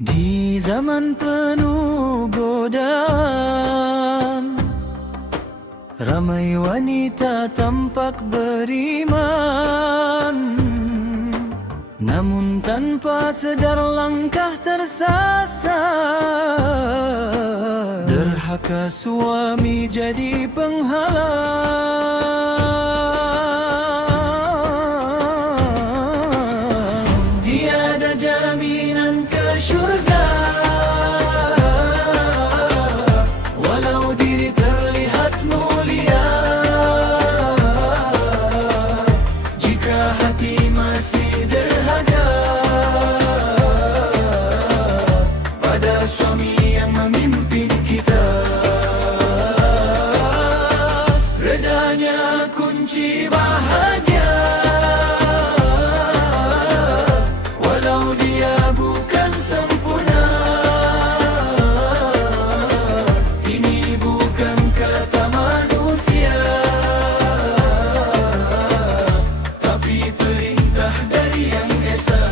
Di zaman penuh godaan, ramai wanita tampak beriman, namun tanpa sedar langkah tersasar. Derhaka suami jadi penghalang. Tiada jaminan ke syurga, walau diri terlihat mulia, jika hati masih derhaka pada suami yang memimpin kita. Redanya kunci bahagia, walau dia bukan sempurna. Ini bukan kata manusia, tapi perintah dari Yang Esa.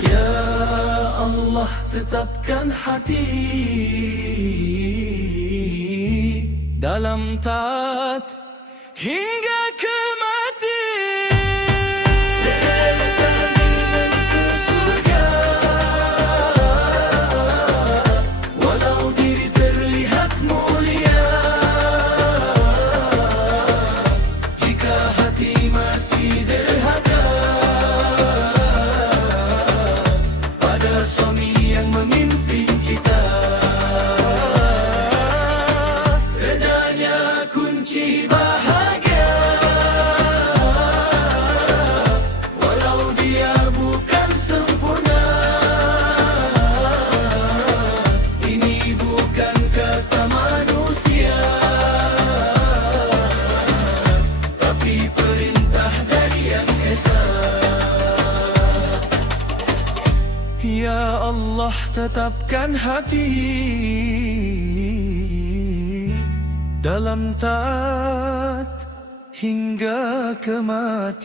Ya Allah, tetapkan hati dalam taat hingga kematian. Ke surga, walau diri terlihat mulia, jika hati masih derhaka pada suami yang memimpin kita. Redanya kunci bahagia, walau dia bukan sempurna. Ini bukan kata manusia, tapi perintah dari Yang Esa. Ya Allah, tetapkan hati dalam taat hingga kematian.